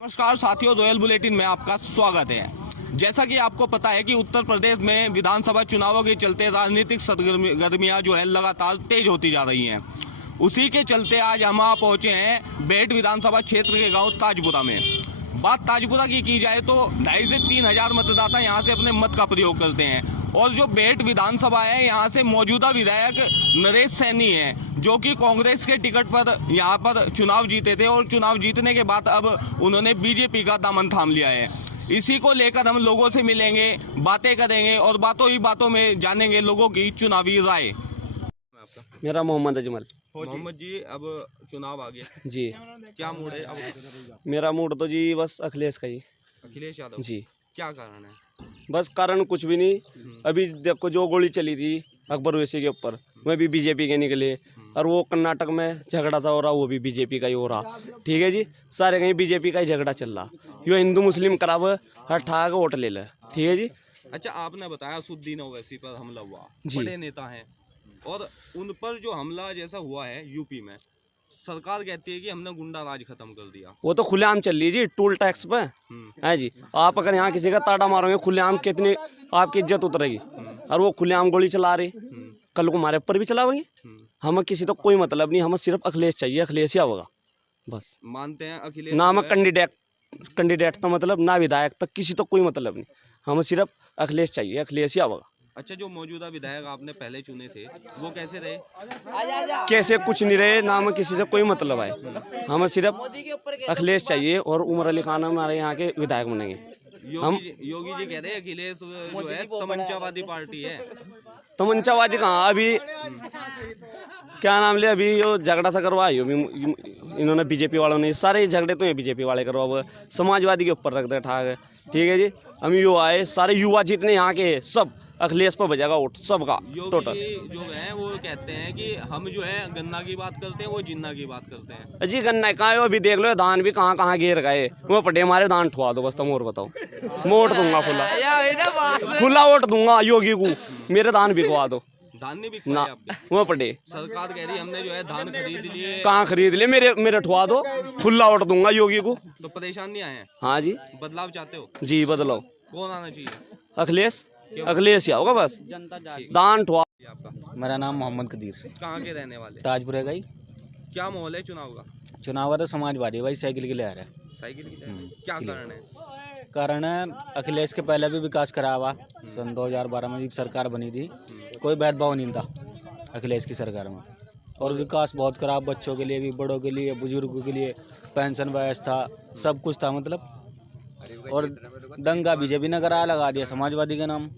नमस्कार साथियों, royal bulletin में आपका स्वागत है। जैसा कि आपको पता है कि उत्तर प्रदेश में विधानसभा चुनावों के चलते राजनीतिक सरगर्मियां जो है लगातार तेज होती जा रही हैं। उसी के चलते आज हम वहाँ पहुंचे हैं बेट विधानसभा क्षेत्र के गांव ताजपुरा में। बात ताजपुरा की जाए तो 2,500 से 3,000 मतदाता यहां से अपने मत का प्रयोग करते हैं। और जो बेट विधानसभा है, यहाँ से मौजूदा विधायक नरेश सैनी हैं, जो कि कांग्रेस के टिकट पर यहाँ पर चुनाव जीते थे और चुनाव जीतने के बाद अब उन्होंने बीजेपी का दामन थाम लिया है। इसी को लेकर हम लोगों से मिलेंगे, बातें करेंगे और बातों ही बातों में जानेंगे लोगों की चुनावी राय। मेरा मोहम्मद अजमल। मोहम्मद जी, अब चुनाव आ गया जी, क्या मूड है अब? मेरा मूड तो जी बस अखिलेश का ही। अखिलेश यादव जी, क्या कारण है? बस कारण कुछ भी नहीं। अभी देखो जो गोली चली थी अकबर ओवैसी के ऊपर, वह भी बीजेपी के निकले। और वो कर्नाटक में झगड़ा था हो रहा, वो भी बीजेपी का ही हो रहा। ठीक है जी, सारे कहीं बीजेपी का ही झगड़ा चल रहा। यो हिंदू मुस्लिम कराव हर ठाक वोट ले ले। ठीक है जी। अच्छा, आपने बताया असदुद्दीन ओवैसी पर हमला हुआ, जी। बड़े नेता हैं और उन पर जो हमला जैसा हुआ है यूपी में, सरकार कहती है कि हमने गुंडा राज खत्म कर दिया। वो तो खुलेआम चल रही है जी, टोल टैक्स पे है जी। आप अगर यहाँ किसी का ताड़ा मारोगे खुलेआम, कितनी आपकी इज्जत उतरेगी। और वो खुलेआम गोली चला रहे, कल को हमारे ऊपर भी चलाओगे। हमें किसी तो कोई मतलब नहीं, हमें सिर्फ अखिलेश चाहिए, अखिलेश ही होगा बस। मानते हैं अखिलेश ना हमें कैंडिडेट तो मतलब ना विधायक तक, किसी तो कोई मतलब नहीं, हमें सिर्फ अखिलेश चाहिए, अखिलेश ही होगा। अच्छा, जो मौजूदा विधायक आपने पहले चुने थे वो कैसे रहे? कैसे कुछ नहीं रहे, ना हमें किसी से कोई मतलब है, हमें सिर्फ अखिलेश चाहिए। और उमर अली खान हमारे यहाँ के विधायक बनेंगे। योगी जी कह रहे हैं अखिलेश जो है तमंचावादी पार्टी है। तमंचावादी कहाँ, अभी क्या नाम ले, अभी यो झगड़ा सा करवाई इन्होंने बीजेपी वालों ने, सारे झगड़े तो बीजेपी वाले करवा, समाजवादी के ऊपर रख दे ठाक। ठीक है जी, हम यो आए सारे युवा जितने यहाँ के सब अखिलेश पर बजेगा वोट सबका टोटल। जो है वो कहते हैं कि हम जो है गन्ना की बात करते हैं, वो जिन्ना की बात करते हैं। जी गन्ना कहाँ है, अभी देख लो धान भी कहाँ कहाँ घेर गए। वो पटे हमारे धान ठुआ दो बस, तुम और बताओ। मैं वोट दूंगा खुला वोट दूंगा योगी को, मेरे धान बिकवा दो। धान नहीं बिकवाए ना आपके? वो पटे सरकार कह रही हमने जो है धान खरीद लिए। कहाँ खरीद ले, मेरे ठुआ दो, खुला वोट दूंगा योगी को। तो परेशान नहीं आए हैं? हाँ जी, बदलाव चाहते हो? जी बदलाव कौन आना चाहिए? अखिलेश ही होगा बस। दान ठुआ। आपका? मेरा नाम मोहम्मद कदीर, कहाँ के रहने वाले? ताजपुरे का ही। क्या माहौल है चुनाव का? चुनाव तो समाजवादी भाई साइकिल की लहर है। साइकिल की लहर? क्या कारण है? कारण है अखिलेश के पहले भी विकास करा हुआ, सन 2012 में जब सरकार बनी थी कोई भेदभाव नहीं था अखिलेश की सरकार में। और विकास बहुत करा, बच्चों के लिए भी, बड़ों के लिए, बुजुर्गों के लिए, पेंशन व्यवस्था सब कुछ था मतलब। और दंगा बीजेपी ने करा, लगा दिया समाजवादी का नाम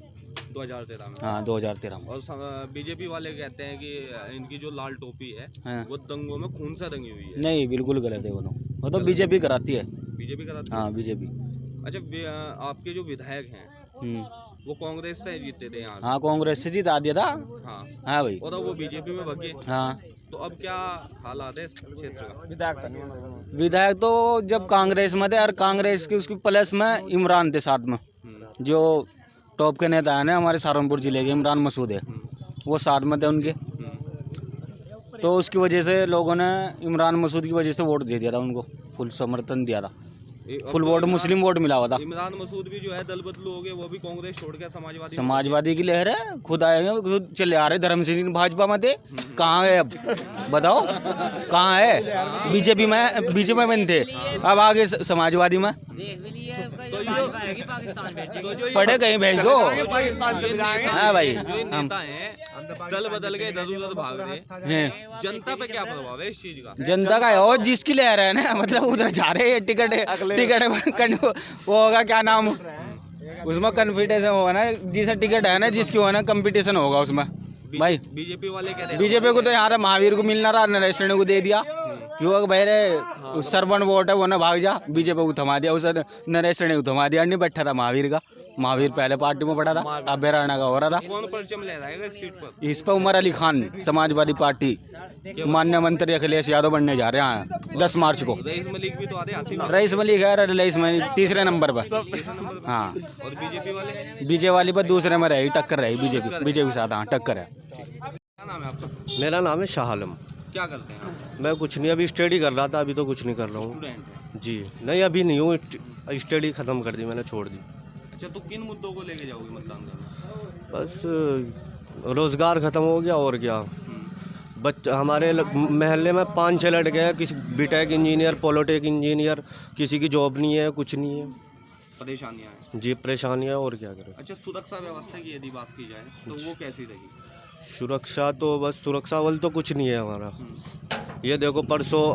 2013 में। हाँ 2013 में। और बीजेपी वाले कहते हैं कि इनकी जो लाल टोपी है हाँ। वो दंगों में खून से रंगी हुई है। नहीं बिल्कुल गलत है, वो तो बीजेपी कराती है। बीजेपी का? हाँ बीजेपी। अच्छा, आपके जो विधायक हैं वो कांग्रेस से जीते थे यहाँ से? हाँ कांग्रेस से जीता दिया था। हाँ हाँ भाई। और अब वो बीजेपी में भगे। हाँ तो अब क्या हालात है इस क्षेत्र का? विधायक तो जब कांग्रेस में थे, और कांग्रेस की उसकी प्लस में इमरान थे साथ में, जो टॉप के नेता है ना हमारे सहारनपुर जिले के, इमरान मसूद है, वो साथ में थे उनके। तो उसकी वजह से लोगों ने इमरान मसूद की वजह से वोट दे दिया था उनको, फुल समर्थन दिया था, फुल वोट मुस्लिम वोट मिला हुआ था। इमरान मसूद भी जो है दल बदलू हो गए, वो भी कांग्रेस छोड़ के समाजवादी की लहर है, खुद आएंगे, खुद चले आ रहे। धर्म सिंह भाजपा में थे, कहाँ है अब बताओ, कहाँ है? बीजेपी में बन थे, अब आगे समाजवादी में पढ़े कहीं भेज दो। हाँ भाई, हम दल बदल के इधर उधर भाग रहे हैं, जनता पे क्या प्रभाव है इस चीज का? जनता का है, और जिसकी लहर है ना, मतलब उधर जा रहे हैं, टिकट वो होगा क्या नाम, उसमें कंपटीशन होगा ना, जिसका टिकट है ना, जिसकी हो ना कंपटीशन होगा उसमें भाई। बीजेपी वाले कहते हैं बीजेपी को तो यहाँ महावीर को मिलना रहा, नरेश सैनी को दे दिया, क्यों भाई रे सरपंच वोट है वो ना भाग जा, बीजेपी को थमा दिया, उसे नरेश सैनी को थमा दिया। नहीं बैठा था महावीर का, महावीर पहले पार्टी में पड़ा था, अब बेराना का हो रहा था। कौन परचम ले रहा है इस सीट पर? इस पर उमर अली खान, समाजवादी पार्टी, माननीय मंत्री अखिलेश यादव बनने जा रहे हैं 10 मार्च को। रईस मलिक भी तो आते रईस मलिक है, रईस मलिक तीसरे नंबर पर। हाँ, और बीजेपी वाले? बीजेपी वाली पर दूसरे में रही, टक्कर रही बीजेपी साथ। हाँ टक्कर है। क्या नाम है आपका? मेरा नाम है शाह आलम। क्या करते हैं आप? मैं कुछ नहीं, अभी स्टडी कर रहा था, अभी तो कुछ नहीं कर रहा हूँ। स्टूडेंट हैं। जी नहीं, अभी नहीं हूँ, स्टडी ख़त्म कर दी मैंने, छोड़ दी। अच्छा, तो किन मुद्दों को लेके जाओगे मतदान करने? बस रोज़गार ख़त्म हो गया और क्या। हमारे महल्ले में 5-6 लड़के हैं, किसी बीटेक इंजीनियर, पॉलिटेक इंजीनियर, किसी की जॉब नहीं है, कुछ नहीं है। परेशानियां हैं जी परेशानियाँ, और क्या करें। अच्छा, सुरक्षा व्यवस्था की यदि बात की जाए तो वो कैसी रही? सुरक्षा तो बस सुरक्षा बल तो कुछ नहीं है हमारा। ये देखो परसों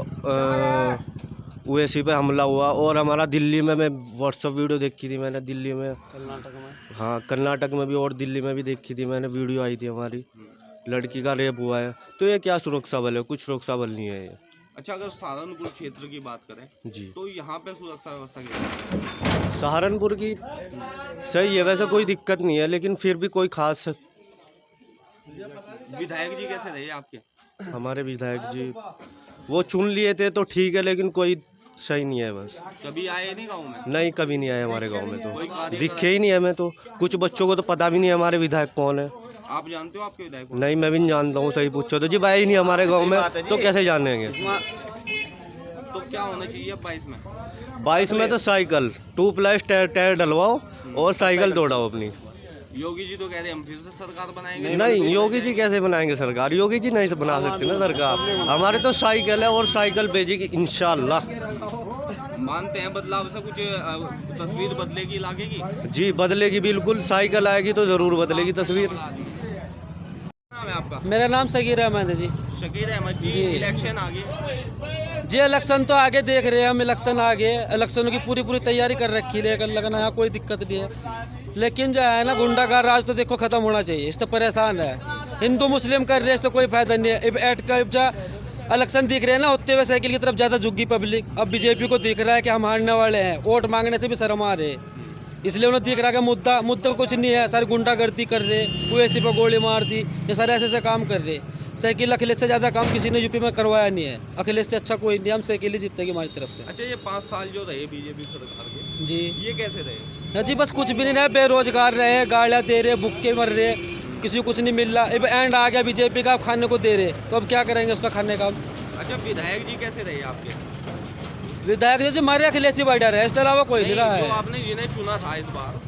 ओवैसी पे हमला हुआ, और हमारा दिल्ली में, मैं व्हाट्सअप वीडियो देखी थी मैंने, दिल्ली में, कर्नाटक में, हाँ कर्नाटक में भी और दिल्ली में भी देखी थी मैंने, वीडियो आई थी हमारी, लड़की का रेप हुआ है। तो ये क्या सुरक्षा बल है? कुछ सुरक्षा बल नहीं है ये। अच्छा, अगर सहारनपुर क्षेत्र की बात करें जी तो यहाँ पे सुरक्षा व्यवस्था की सहारनपुर की सही है, वैसे कोई दिक्कत नहीं है, लेकिन फिर भी कोई खास। विधायक जी कैसे रहे आपके? हमारे विधायक जी वो चुन लिए थे तो ठीक है, लेकिन कोई सही नहीं है बस। कभी आए नहीं गाँव में? नहीं, कभी नहीं आए हमारे गांव में, कोई तो कार्य दिखे ही नहीं हमें। तो कुछ बच्चों को तो पता भी नहीं है हमारे विधायक कौन है। आप जानते हो आपके विधायक को? नहीं, मैं भी नहीं जानता हूँ, सही पूछो तो जी, भाई ही नहीं हमारे गांव में, तो कैसे जानेंगे। तो क्या होना चाहिए अब 22 में? 22 में तो साइकिल 2+ टायर डलवाओ और साइकिल दौड़ाओ अपनी। योगी जी तो कह रहे हैं हम फिर से सरकार बनाएंगे। नहीं, योगी जी कैसे बनाएंगे सरकार? योगी जी नहीं से बना सकते ना सरकार। हमारे तो साइकिल है, और साइकिल भेजेगी इंशाल्लाह। मानते हैं बदलाव से कुछ तस्वीर बदलेगी इलाके की? जी बदलेगी, बिल्कुल। साइकिल आएगी तो ज़रूर बदलेगी तस्वीर। नाम है आपका? मेरा नाम सगीर अहमद है जी। शकीर अहमद जी, इलेक्शन आगे जी इलेक्शन तो आगे देख रहे हैं हम, इलेक्शन आगे, इलेक्शनों की पूरी तैयारी कर रखी है, लेकर लगना है, कोई दिक्कत नहीं है। लेकिन जो है ना, गुंडागर राज तो देखो ख़त्म होना चाहिए, इस तो परेशान है। हिंदू मुस्लिम कर रहे हैं, इससे कोई फायदा नहीं है। अब इलेक्शन दिख रहे हैं ना, होते हुए साइकिल की तरफ ज़्यादा झुकी पब्लिक। अब बीजेपी को दिख रहा है कि हम हारने वाले हैं, वोट मांगने से भी शर्म आ रहे, इसलिए उन्हें दिख रहा है कि मुद्दा कुछ नहीं है, सारी गुंडागर्दी कर रहे, ओवैसी पर गोली मार दी, ये सारे ऐसे काम कर रहे। साइकिल अखिलेश से ज़्यादा काम किसी ने यूपी में करवाया नहीं है, अखिलेश से अच्छा कोई नहीं, हम साइकिल ही जीतेगी हमारी तरफ से। अच्छा, ये 5 साल जो रहे बीजेपी सरकार के, जी ये कैसे रहे? जी बस कुछ भी नहीं रहे, बेरोजगार रहे, गालियाँ दे रहे, भूखे मर रहे, किसी को कुछ नहीं मिल रहा। अब एंड आ गया बीजेपी का, अब खाने को दे रहे, तो अब क्या करेंगे उसका खाने का। अच्छा, विधायक जी कैसे रहे आपके? विधायक जी हमारे अखिलेश ही बढ़िया रहे, इसके अलावा कोई नहीं रहा जो है। आपने जिन्हें चुना था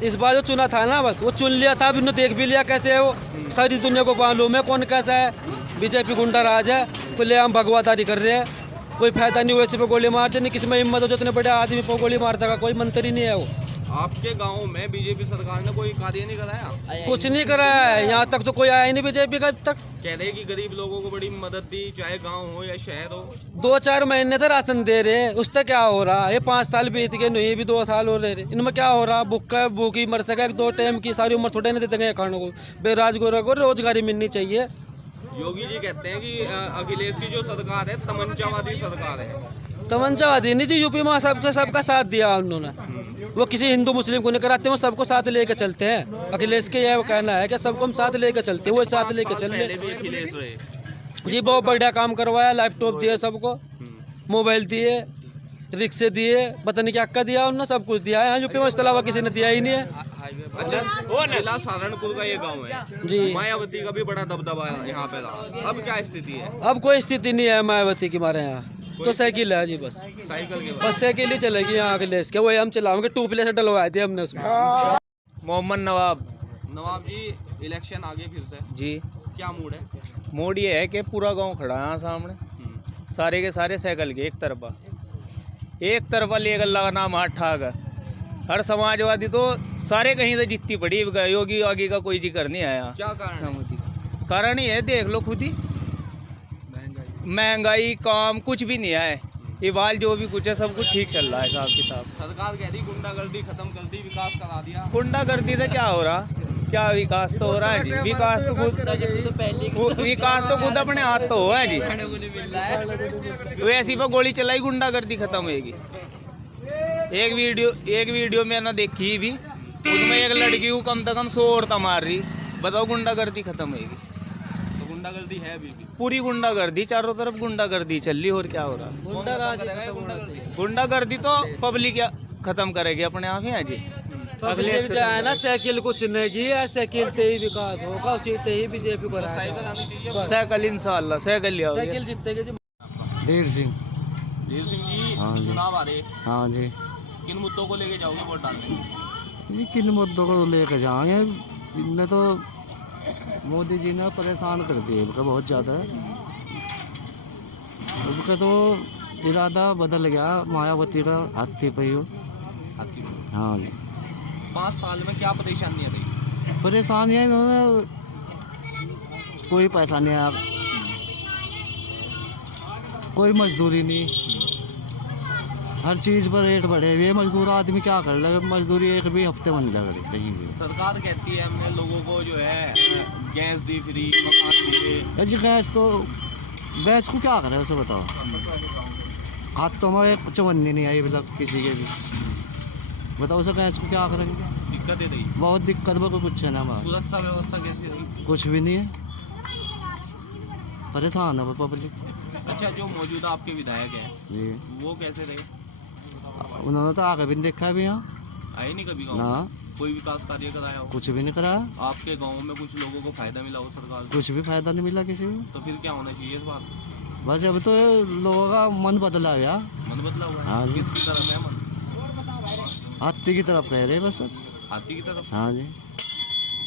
इस बार जो चुना था ना, बस वो चुन लिया था, अभी देख भी लिया कैसे है वो, सारी दुनिया को मालूम है कौन कैसा है। बीजेपी गुंडा राज है, खुलेआम भगवादारी कर रहे हैं, कोई फायदा नहीं, वैसे पे गोली मारते नहीं, किसी में हिम्मत हो जितने बड़े आदमी पर गोली मारता का, कोई मंत्री नहीं है वो। आपके गांव में बीजेपी सरकार ने कोई कार्य नहीं कराया? कुछ नहीं कराया है, यहाँ तक तो कोई आया ही नहीं बीजेपी का अब तक। कह रहे कि गरीब लोगों को बड़ी मदद दी, चाहे गांव हो या शहर हो। 2-4 महीने तो राशन दे रहे, उस तक क्या हो रहा है? ये 5 साल बीत गए, नहीं भी 2 साल हो रहे, इनमें क्या हो रहा? भूखी मर सके, 2 टाइम की सारी उम्र थोड़े नहीं देते खाने को। बेरोजगारों को रोजगारी मिलनी चाहिए। योगी जी कहते हैं कि अखिलेश की जो सरकार है तमंचावादी सरकार है। तमंचावादी नहीं जी, यूपी में सबका साथ दिया उन्होंने, वो किसी हिंदू मुस्लिम को नहीं कराते, वो सबको साथ लेके चलते हैं। अखिलेश के यह कहना है कि सबको हम साथ लेके चलते हैं, वो साथ लेके चल पहले भी अखिलेश रहे जी, बहुत बढ़िया काम करवाया, लैपटॉप दिए सबको, मोबाइल दिए, रिक्शे दिए, पता नहीं क्या क्या दिया उन्होंने, सब कुछ दिया है। यूपी में इसके अलावा किसी ने दिया ही नहीं है। अच्छा, जिला सहारनपुर का ये गांव है जी, मायावती का भी बड़ा दबदबा यहाँ पे रहा, अब क्या स्थिति है? अब कोई स्थिति नहीं है मायावती की हमारे यहाँ, तो साइकिल है जी, बस साइकिल के बस साइकिल ही चलेगी यहाँ अखिलेश के, वही हम चलाओगे, 2+ से डलवाए थे हमने उसमें। मोहम्मद नवाब नवाब जी, इलेक्शन आगे फिर से, जी। क्या मूड है? मोड ये है कि पूरा गांव खड़ा है यहाँ सामने, सारे के सारे साइकिल के एक तरफा लेकर लगा नाम हाथ ठाक है। हर समाजवादी तो सारे कहीं से जितनी पड़ी, योगी आगे का कोई जिक्र नहीं आया। क्या कारण है? कारण ये है, देख लो खुद ही, महंगाई काम कुछ भी नहीं है, ये वाल जो भी कुछ है सब कुछ ठीक चल रहा है हिसाब किताब। सरकार कह रही गुंडागर्दी खत्म कर दी, विकास करा दिया। गुंडागर्दी से क्या हो रहा? क्या विकास तो हो रहा है जी, विकास तो खुद अपने हाथ तो हो है जी। वैसी पर गोली चलाई, गुंडागर्दी खत्म होगी। एक वीडियो मैंने देखी भी, उसमें एक लड़की को कम से कम 100 औरतें मार रही, बताओ गुंडागर्दी खत्म होगी? तो गुंडागर्दी है अभी भी? पूरी गुंडागर्दी, चारों तरफ गुंडागर्दी चल रही, और क्या हो रहा? गुंडागर्दी तो पब्लिक खत्म करेगी अपने आप ही है जी। अखिलेश जो है ना, साइकिल को चुनेगी, साइकिल से ही विकास होगा, उसी से ही बीजेपी को साइकिल आनी चाहिए। साइकिल इंशाल्लाह साइकिल साइकिल जीतेगी जी। देर सिंह। देव सिंह जी, हाँ जी। चुनाव आ रहे, हाँ जी किन मुद्दों को लेके जाओगे वोट डालने? जी, किन मुद्दों को लेकर जाएंगे? इनने तो मोदी जी ने परेशान कर दिए इनका बहुत ज़्यादा। उनका तो इरादा बदल गया, मायावती का हाथी पे हो। हाथी में। हाँ जी, 5 साल में क्या परेशानियां रही? परेशानियाँ इन्होंने, कोई पैसा नहीं आया, कोई मजदूरी नहीं, हर चीज़ पर रेट बढ़े हुए। मजदूर आदमी क्या कर ले, मजदूरी एक भी हफ्ते में नहीं लग रही कहीं भी। सरकार कहती है हमने लोगों को जो है गैस दी फ्री, मकान दिए। जी गैस को क्या करे उसे बताओ। हाथों में एक चवन्नी नहीं आई मतलब किसी के भी, बताओ उसे गैस को क्या करेंगे। दिक्कतें रही। बहुत दिक्कत में कुछ है ना हमारा, सुरक्षा व्यवस्था कैसी रही? कुछ भी नहीं है, परेशान है पब्लिक। अच्छा, जो मौजूदा आपके विधायक हैं जी, वो कैसे रहे? उन्होंने तो आगे भी नहीं देखा अभी यहाँ आए नहीं कभी गाँव? ना, कोई विकास कार्य कराया हो? कुछ भी नहीं कराया, आपके गांव में कुछ लोगों को फायदा मिला हो सरकार से? कुछ भी फायदा नहीं मिला किसी को। तो फिर क्या होना चाहिए इस बात? बस अब तो लोगों का मन बदला गया, मन बदला हुआ है? हाँ जी। किसकी तरफ है मन? हाथी की तरफ कह रहे बस। हाथी की तरफ? हाँ जी,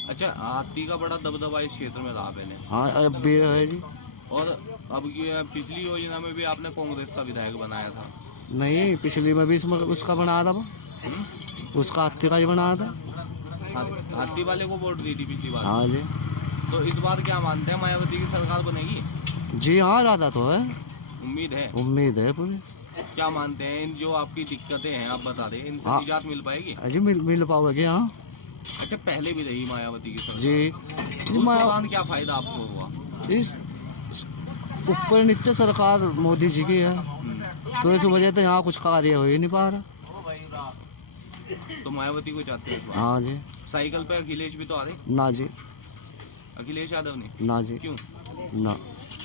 अच्छा, हाथी का बड़ा दबदबा इस क्षेत्र में रहा पहले, हाँ अब भी है जी। और अब ये पिछली योजना में भी आपने कांग्रेस का विधायक बनाया था। नहीं, पिछली में भी इसमें उसका बनाया था वो, उसका हाथी का ही बनाया था। हाथी वाले को वोट दी थी पिछली बार। हाँ जी, तो इस बार क्या मानते हैं, मायावती की सरकार बनेगी? जी हाँ, इरादा तो है, उम्मीद है? उम्मीद है पूरी। क्या मानते हैं, इन जो आपकी दिक्कतें हैं आप बता रहे, इनसे हाँ। निजात मिल पाएगी? जी मिल पाओगे हाँ अच्छा, पहले भी रही मायावती की सरकार, जी। उस दौरान क्या फायदा आपको हुआ? इस ऊपर नीचे सरकार मोदी जी की है, तो इस वजह से यहाँ कुछ कार्य हो ही नहीं पा रहा। तो मायावती को चाहते हैं इस बार? हाँ जी, साइकिल पे अखिलेश भी तो आ रहे, ना जी, अखिलेश यादव ने। ना जी, क्यों? ना,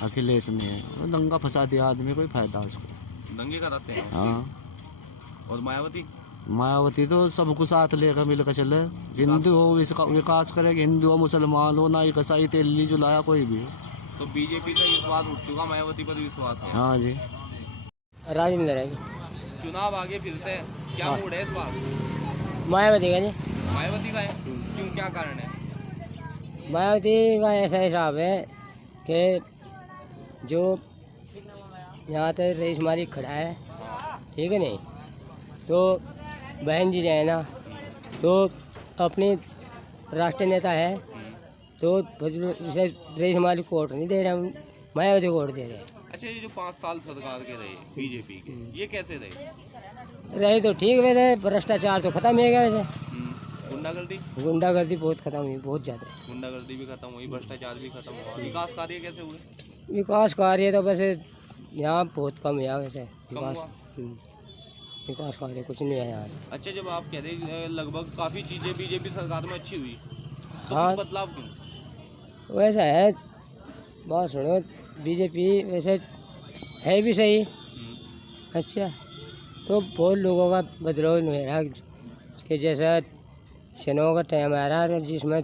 अखिलेश में है, वो दंगा फंसा दिया आदमी, कोई फायदा उसको। दंगे कराते हैं? हाँ, और मायावती? मायावती तो सबको साथ लेकर मिलकर चले, हिंदू हो इसका विकास करेगी, हिंदू हो मुसलमान हो, ना ही कसाई तेली जुलाया कोई भी। तो बीजेपी का विश्वास उठ चुका, मायावती पर विश्वास है? हाँ जी, राजेंद्र है चुनाव आगे फिर से, क्या हाँ। मूड है इस बार? मायावती का जी। मायावती का है? क्यों, क्या कारण है? मायावती का ऐसा हिसाब है कि जो यहाँ तक रईस मालिक खड़ा है, ठीक है नहीं, तो बहन जी जो है ना, तो अपनी राष्ट्रीय नेता है, तो रईस मालिक को वोट नहीं दे रहे, हम मायावती को वोट दे रहे हैं। अच्छा, ये जो 5 साल सरकार के रहे बीजेपी के, ये कैसे रहे? रहे तो ठीक, वैसे भ्रष्टाचार तो खत्म हो गया, वैसे गुंडागर्दी? गुंडागर्दी बहुत खत्म हुई, बहुत ज़्यादा। गुंडागर्दी भी खत्म हुई, भ्रष्टाचार भी खत्म हुआ, विकास कार्य कैसे हुए? विकास कार्य तो वैसे यहाँ बहुत कम है, वैसे विकास हुआ? विकास कार्य कुछ नहीं है यहाँ। अच्छा, जब आप कह रहे लगभग काफ़ी चीज़ें बीजेपी सरकार में अच्छी हुई, तो हाँ। कुछ बदलाव क्यों? वैसा है, बात सुनो, बीजेपी वैसे है भी सही, अच्छा, तो बहुत लोगों का बदलाव नहीं रहा कि जैसा सेनाओं का टाइम आ रहा है जिसमें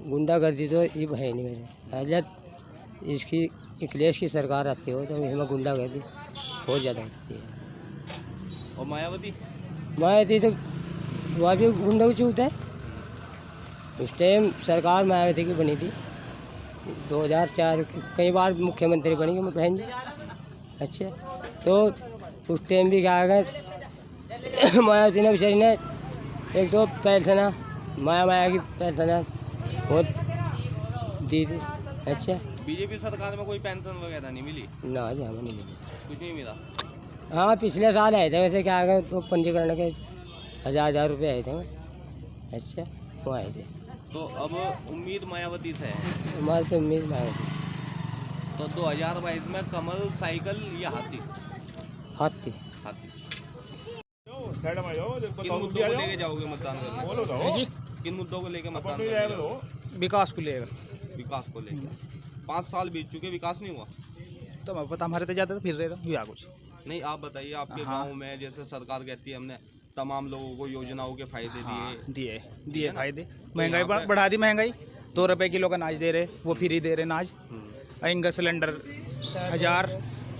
गुंडागर्दी तो ये है नहीं। वैसे जब इसकी अखिलेश की सरकार आती हो तो इसमें गुंडागर्दी बहुत ज़्यादा होती है। और मायावती? मायावती तो वह भी गुंडा को चूकता है। उस टाइम सरकार मायावती की बनी थी 2004, कई बार मुख्यमंत्री बनी कि बहन जी, अच्छा, तो उस टाइम भी क्या गए मायावती ने बेचारी ने एक तो पैसा माया की पैसा बहुत दी थी। अच्छा, बीजेपी सरकार में कोई पेंशन वगैरह नहीं मिली? ना जी, हमें नहीं मिली, कुछ नहीं मिला? हाँ पिछले साल आए थे, वैसे क्या गए तो पंजीकरण के 1000 रुपये आए थे। अच्छा, वो आए थे। तो अब उम्मीद मायावती से है? हमारी तो उम्मीद मायावती। तो 2022 में कमल, साइकिल या हाथी? हाथी। हाथी। किन मुद्दों को लेके जाओगे मतदान करने? किन मुद्दों को लेके मतदान करने? विकास को लेकर। विकास को लेकर 5 साल बीत चुके, विकास नहीं हुआ? तो मैं पता हमारे तो जाते तो फिर रहे थे या कुछ नहीं, आप बताइए, आपके हाँ। गांव में जैसे सरकार कहती है हमने तमाम लोगों को योजनाओं के फायदे दिए, दिए है ना? फायदे। तो महंगाई यहाँ पे- बढ़ा दी, महंगाई 2 रुपए किलो का अनाज दे रहे, वो फ्री दे रहे अनाज। गैस सिलेंडर 1000,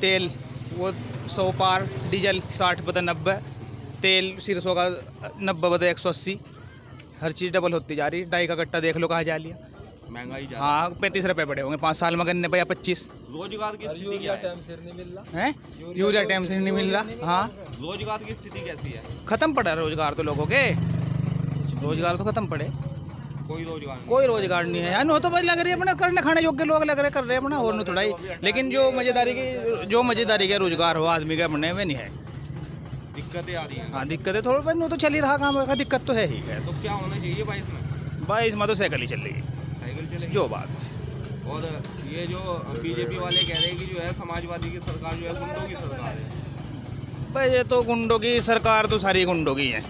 तेल वो 100 पार, डीजल 60 बता 90, तेल सिरसों का 90 बता 180, हर चीज़ डबल होती जा रही। डाई का कट्टा देख लो कहाँ जा लिया। महंगाई ज्यादा हाँ 35 रुपये बढ़े होंगे 5 साल में, गन्ने पे या 25 रोजगार की स्थिति क्या है? हैं। यूरिया टाइम से नहीं मिल रहा। हाँ रोजगार की स्थिति कैसी है? ख़त्म पड़ा रोजगार तो लोगों के, रोजगार तो ख़त्म पड़े, कोई रोजगार नहीं। कोई रोजगार नहीं है यार। नो तो बस लग रही है अपने करने खाने योग्य लोग लग रहे कर रहे हैं अपना, और नो थोड़ा ही। लेकिन जो मज़ेदारी का रोजगार हो आदमी के अपने में नहीं है। दिक्कतें आ रही हैं। हाँ दिक्कतें थोड़ा बस नो तो चल ही रहा काम का, दिक्कत तो है ही है। तो क्या होना चाहिए 22 में? 22 में तो साइकिल ही चल रही साइकिल चलेगी जो बात है। और ये जो बीजेपी वाले कह रहे हैं कि जो है समाजवादी की सरकार जो है गुंडों की सरकार है। भाई ये तो गुंडों की सरकार तो सारी गुंडों की है।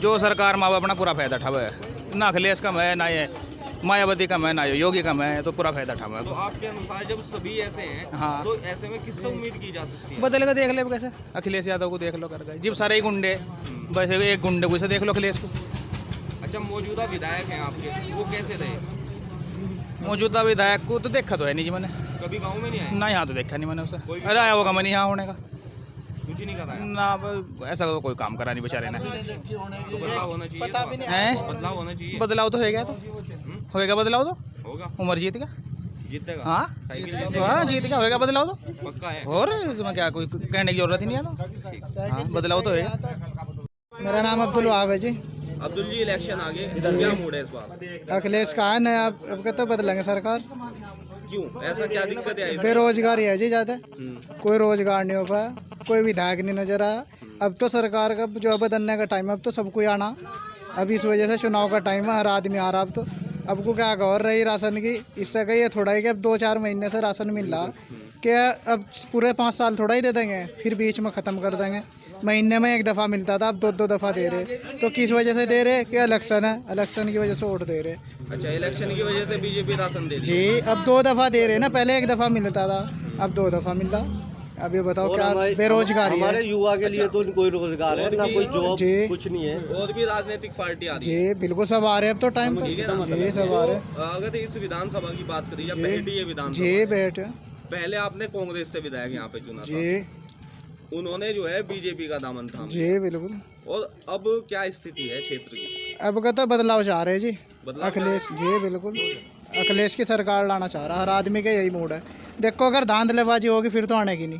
जो सरकार माँ बाप अपना पूरा फायदा उठावे है, ना अखिलेश कम है, ना ये मायावती कम है, ना ये योगी कम है, तो पूरा फायदा उठावे। तो आपके अनुसार जब सभी ऐसे हैं हाँ। तो ऐसे में किससे उम्मीद की जा सकती है? बदल के देख ले कैसे, अखिलेश यादव को देख लो कर गए, जब सारे ही गुंडे, बस एक गुंडे को से देख लो अखिलेश को। अच्छा, मौजूदा विधायक हैं आपके, वो कैसे रहे? मौजूदा विधायक को तो देखा तो है नहीं जी मैंने, कभी गाँव में नहीं आए? ना यहाँ तो देखा नहीं मैंने उसे। कोई भी अरे आया होगा मैंने यहाँ होने का, कुछ ही नहीं कराया? ना ऐसा तो कोई काम करा नहीं बेचारे ने। तो बदलाव होना चाहिए इस बार। हैं? बदलाव होना चाहिए। बदलाव तो होएगा, तो होएगा बदलाव तो, होगा, उमर जीत गया। जीतेगा। हाँ साइकिल तो जीतेगा। हाँ जीत गया, होएगा बदलाव तो। पक्का है। और इसमें क्या कोई कहने की जरूरत ही नहीं है तो। हाँ बदलाव तो होएगा। मेरा नाम अब्दुल वहाब है जी। अब्दुल जी, इलेक्शन आगे, क्या मूड है इस बार? अखिलेश का है नया, अब कहते बदलेंगे सरकार। क्यों, ऐसा क्या दिक्कत है? बेरोजगारी है जी ज़्यादा, कोई रोजगार नहीं हो पाया, कोई विधायक नहीं नजर आया। अब तो सरकार का जो है बदलने का टाइम है, अब तो सबको ही आना। अब इस वजह से चुनाव का टाइम है, हर आदमी आ रहा। अब तो अब को क्या गौर रही राशन की, इससे कही है थोड़ा ही कि अब 2-4 महीने से राशन मिल रहा, क्या अब पूरे 5 साल थोड़ा ही दे देंगे, फिर बीच में ख़त्म कर देंगे। महीने में 1 दफ़ा मिलता था, अब 2-2 दफ़ा दे रहे। तो किस वजह से दे रहे कि इलेक्शन है, इलेक्शन की वजह से वोट दे रहे। अच्छा, इलेक्शन की वजह से बीजेपी राशन दे रही जी, है। अब 2 दफ़ा दे रहे ना, पहले 1 दफ़ा मिलता था, अब 2 दफ़ा मिल रहा। अब ये बताओ क्या बेरोजगारी हमारे है। युवा के लिए तो कोई रोजगार है ना, कोई जॉब, जी। कुछ नहीं है। और भी राजनीतिक पार्टी आ रही है। जी बिल्कुल, सब आ रहे हैं अब तो टाइम पर। ठीक है ना? जी सब आ रहे हैं। तो अगर इस विधानसभा की बात करें या जी। पहली ये विधानसभा, जी बैठ पहले आपने कांग्रेस से विधायक यहाँ पे चुना जी था, उन्होंने जो है बीजेपी का दामन थामा। जी बिल्कुल। और अब क्या स्थिति है क्षेत्र की? अब का तो बदलाव चाह रहे हैं जी बदलाव अखिलेश जी, बिल्कुल अखिलेश की सरकार लाना चाह रहा, हर आदमी का यही मूड है। देखो अगर धांधलेबाजी होगी फिर तो आने की नहीं,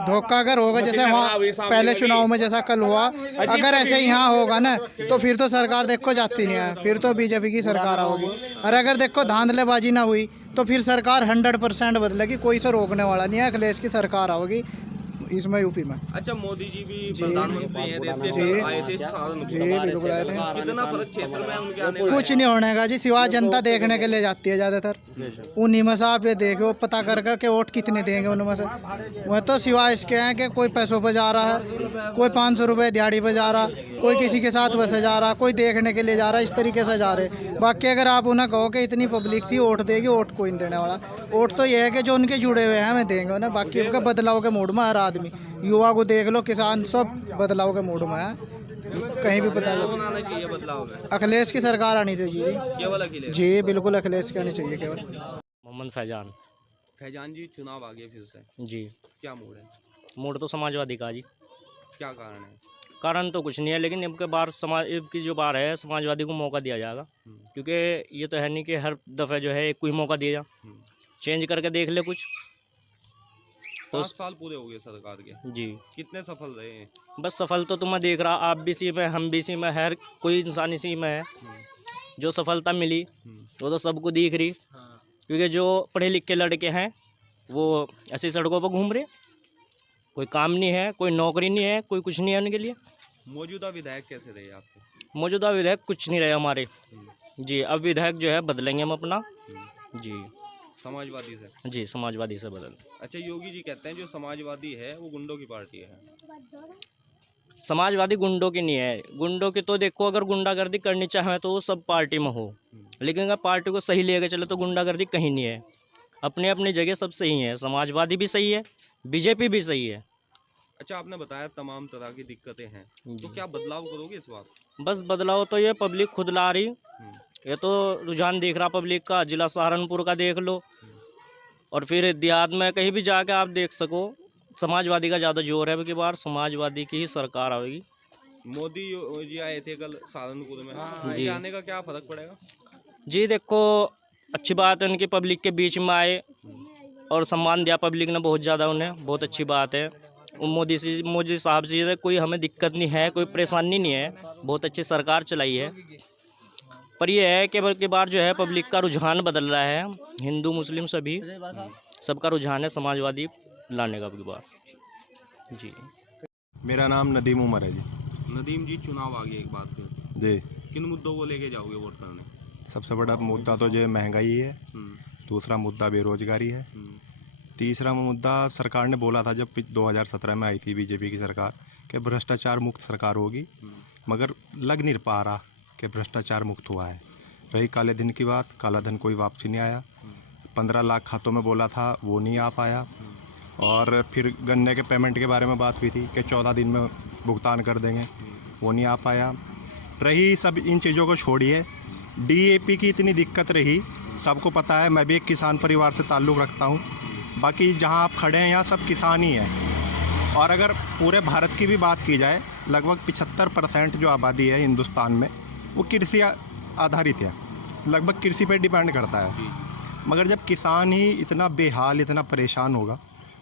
धोखा अगर होगा जैसे वहाँ पहले चुनाव में जैसा कल हुआ, अगर ऐसे ही यहाँ होगा ना तो फिर तो सरकार देखो जाती नहीं है, फिर तो बीजेपी की सरकार आओगी। और अगर देखो धांधलेबाजी ना हुई तो फिर सरकार 100% बदलेगी, कोई से रोकने वाला नहीं है, अखिलेश की सरकार आओगी इसमें यूपी में। अच्छा, मोदी जी भी प्रधानमंत्री हैं देश के, जी। आए थे सहारनपुर। जी बिल्कुल आए थे। कितना फर्क क्षेत्र में उनके आने में? कुछ नहीं होने का जी, सिवाय जनता देखने के लिए जाती है ज़्यादातर। उन्हीं में से आप ये देखो पता करके कि वोट कितने देंगे उनमें से। वह तो सिवाय इसके हैं कि कोई पैसों पर जा रहा है, कोई 500 रुपये दिहाड़ी पर जा रहा, कोई किसी के साथ वैसे जा रहा, कोई देखने के लिए जा रहा, इस तरीके से जा रहे। बाकी अगर आप उन्हें कहो कि इतनी पब्लिक थी वोट देगी, वोट कोई नहीं देने वाला। वोट तो ये है कि जो उनके जुड़े हुए हैं हमें देंगे उन्हें। बाकी उनका बदलाव के मूड में हर आदमी, युवा को देख लो, किसान, सब बदलाव के मूड में है, कहीं भी पता कौन आना चाहिए बदलाव में? अखिलेश की सरकार आनी चाहिए केवल अखिलेश? जी बिल्कुल, अखिलेश की आनी चाहिए केवल। मोहम्मद फैजान। फैजान जी, चुनाव आ गए फिर से, जी, क्या मूड है? मूड तो समाजवादी का जी। क्या कारण है? कारण तो कुछ नहीं है, लेकिन अब के बार अब की जो बार है समाजवादी को मौका दिया जाएगा, क्योंकि ये तो है नहीं कि हर दफ़े जो है एक को ही मौका दिया जा, चेंज करके देख ले कुछ। 5 साल पूरे हो गए सरकार के, जी, कितने सफल रहे हैं? बस सफल तो तुम्हें देख रहा, आप भी इसी में, हम भी इसी में, हर कोई इंसान इसी में है। जो सफलता मिली वो तो सबको दिख रही, क्योंकि जो पढ़े लिखे लड़के हैं वो ऐसी सड़कों पर घूम रहे, कोई काम नहीं है, कोई नौकरी नहीं है, कोई कुछ नहीं है उनके लिए। मौजूदा विधायक कैसे रहे आपके? मौजूदा विधायक कुछ नहीं रहे हमारे जी। अब विधायक जो है बदलेंगे हम अपना जी, समाजवादी से? जी समाजवादी से बदल। अच्छा, योगी जी कहते हैं जो समाजवादी है वो गुंडों की पार्टी है। समाजवादी गुंडों की नहीं है, गुंडों की तो देखो अगर गुंडागर्दी करनी चाहे तो वो सब पार्टी में हो, लेकिन अगर पार्टी को सही लेके चले तो गुंडागर्दी कहीं नहीं है। अपने अपनी जगह सब सही है, समाजवादी भी सही है, बीजेपी भी सही है। अच्छा, आपने बताया तमाम तरह की दिक्कतें हैं, तो क्या बदलाव करोगे इस बार? बस बदलाव तो ये पब्लिक खुद ला रही, ये तो रुझान देख रहा पब्लिक का। जिला सहारनपुर का देख लो, और फिर देहात में कहीं भी जाके आप देख सको, समाजवादी का ज़्यादा जोर है, अब की बार समाजवादी की ही सरकार आएगी। मोदी जी आए थे कल सहारनपुर में, जी। उनके आने का क्या फर्क पड़ेगा? जी देखो, अच्छी बात है, उनकी पब्लिक के बीच में आए और सम्मान दिया पब्लिक ने बहुत ज़्यादा उन्हें, बहुत अच्छी बात है। मोदी साहब से कोई हमें दिक्कत नहीं है, कोई परेशानी नहीं है, बहुत अच्छी सरकार चलाई है। पर यह है कि अब की बार जो है पब्लिक का रुझान बदल रहा है, हिंदू मुस्लिम सभी सबका रुझान है समाजवादी लाने का अब की बार। जी मेरा नाम नदीम उमर है जी। नदीम जी, चुनाव आ गया एक बात फिर, जी किन मुद्दों को लेके जाओगे वोट करने? सबसे बड़ा मुद्दा तो जो है महंगाई है, दूसरा मुद्दा बेरोजगारी है, तीसरा मुद्दा सरकार ने बोला था जब 2017 में आई थी बीजेपी की सरकार कि भ्रष्टाचार मुक्त सरकार होगी, मगर लग नहीं पा रहा कि भ्रष्टाचार मुक्त हुआ है। रही काले धन की बात, काला धन कोई वापसी नहीं आया। 15 लाख खातों में बोला था, वो नहीं आ पाया। और फिर गन्ने के पेमेंट के बारे में बात हुई थी कि 14 दिन में भुगतान कर देंगे, वो नहीं आ पाया। रही सब इन चीज़ों को छोड़िए, DAP की इतनी दिक्कत रही, सबको पता है, मैं भी एक किसान परिवार से ताल्लुक़ रखता हूँ। बाकी जहाँ आप खड़े हैं यहाँ सब किसान ही हैं। और अगर पूरे भारत की भी बात की जाए, लगभग 75% जो आबादी है हिंदुस्तान में वो कृषि आधारित है, लगभग कृषि पर डिपेंड करता है। मगर जब किसान ही इतना बेहाल, इतना परेशान होगा,